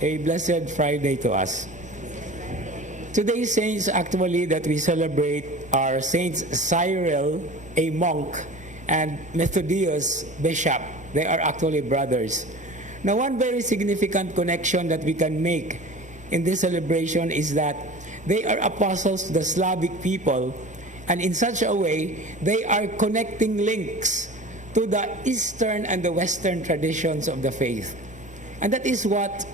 A blessed Friday to us. Today's saints actually that we celebrate are Saints Cyril, a monk, and Methodius, bishop. They are actually brothers. Now, one very significant connection that we can make in this celebration is that they are apostles to the Slavic people, and in such a way, they are connecting links to the Eastern and the Western traditions of the faith. And that is what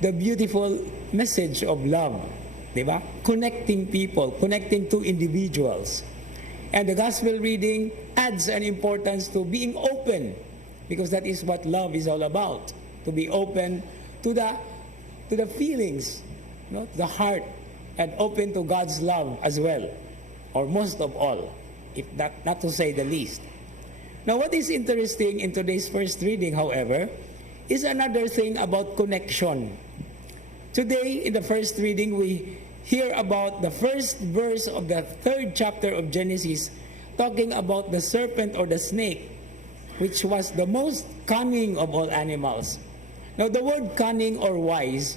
the beautiful message of love, diba? Connecting people, connecting two individuals. And the gospel reading adds an importance to being open, because that is what love is all about, to be open to the feelings, the heart, and open to God's love as well, or most of all, if not to say the least. Now, what is interesting in today's first reading, however, is another thing about connection. Today, in the first reading, we hear about the first verse of the 3rd chapter of Genesis, talking about the serpent or the snake, which was the most cunning of all animals. Now, the word cunning or wise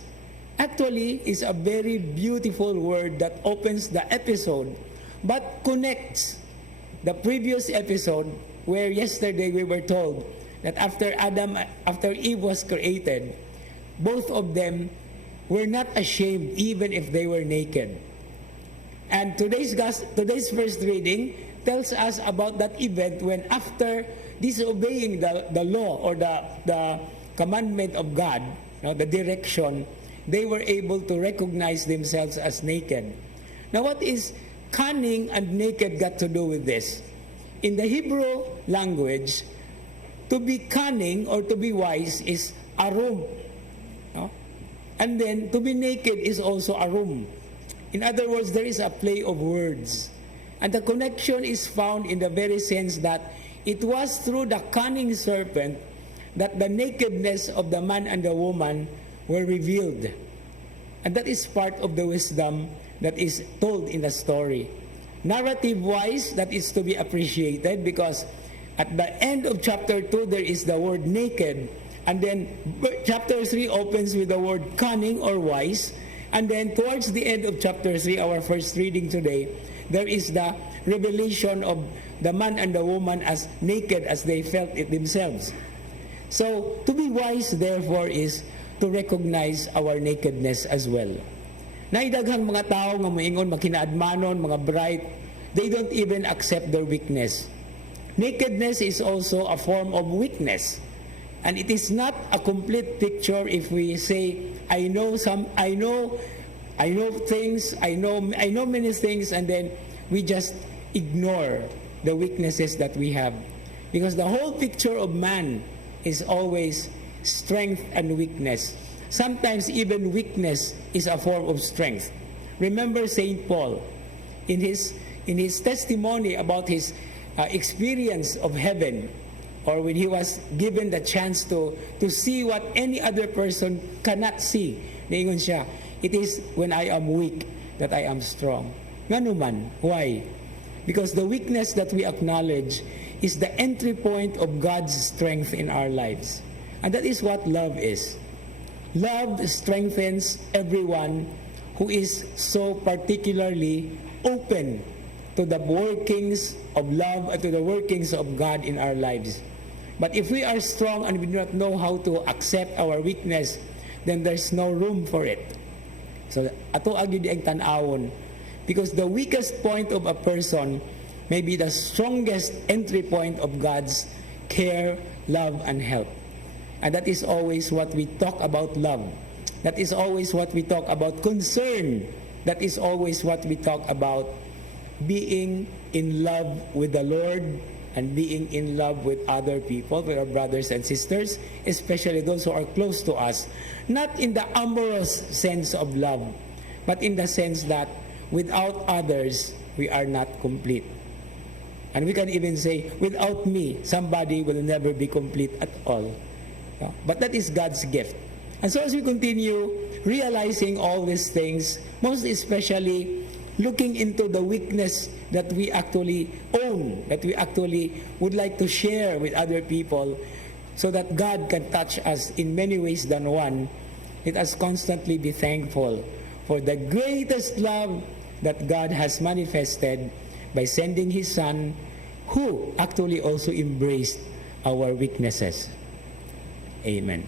actually is a very beautiful word that opens the episode, but connects the previous episode, where yesterday we were told that after Eve was created, both of them were not ashamed even if they were naked. And today's first reading tells us about that event when, after disobeying the law or the commandment of God, the direction, they were able to recognize themselves as naked. Now, what is cunning and naked got to do with this? In the Hebrew language, to be cunning or to be wise is arum. And then to be naked is also arum. In other words, there is a play of words. And the connection is found in the very sense that it was through the cunning serpent that the nakedness of the man and the woman were revealed. And that is part of the wisdom that is told in the story. Narrative-wise, that is to be appreciated, because at the end of chapter 2, there is the word naked. And then chapter 3 opens with the word cunning or wise. And then towards the end of chapter 3, our first reading today, there is the revelation of the man and the woman as naked as they felt it themselves. So, to be wise, therefore, is to recognize our nakedness as well. Naidaghang mga tao nga moingon makinaadmanon, mga bright, they don't even accept their weakness. Nakedness is also a form of weakness. And it is not a complete picture if we say, I know things, I know many things, and then we just ignore the weaknesses that we have. Because the whole picture of man is always strength and weakness. Sometimes even weakness is a form of strength. Remember St. Paul, in his testimony about his experience of heaven, or when he was given the chance to see what any other person cannot see. Niingon siya, it is when I am weak that I am strong. Nga naman, why? Because the weakness that we acknowledge is the entry point of God's strength in our lives. And that is what love is. Love strengthens everyone who is so particularly open to the workings of love and to the workings of God in our lives. But if we are strong and we do not know how to accept our weakness, then there's no room for it. So, ato agad ang tanawon. Because the weakest point of a person may be the strongest entry point of God's care, love, and help. And that is always what we talk about love. That is always what we talk about concern. That is always what we talk about being in love with the Lord and being in love with other people, with our brothers and sisters, especially those who are close to us. Not in the amorous sense of love, but in the sense that without others, we are not complete. And we can even say, without me, somebody will never be complete at all. But that is God's gift. And so as we continue realizing all these things, most especially looking into the weakness that we actually own, that we actually would like to share with other people, so that God can touch us in many ways than one, let us constantly be thankful for the greatest love that God has manifested by sending His Son, who actually also embraced our weaknesses. Amen.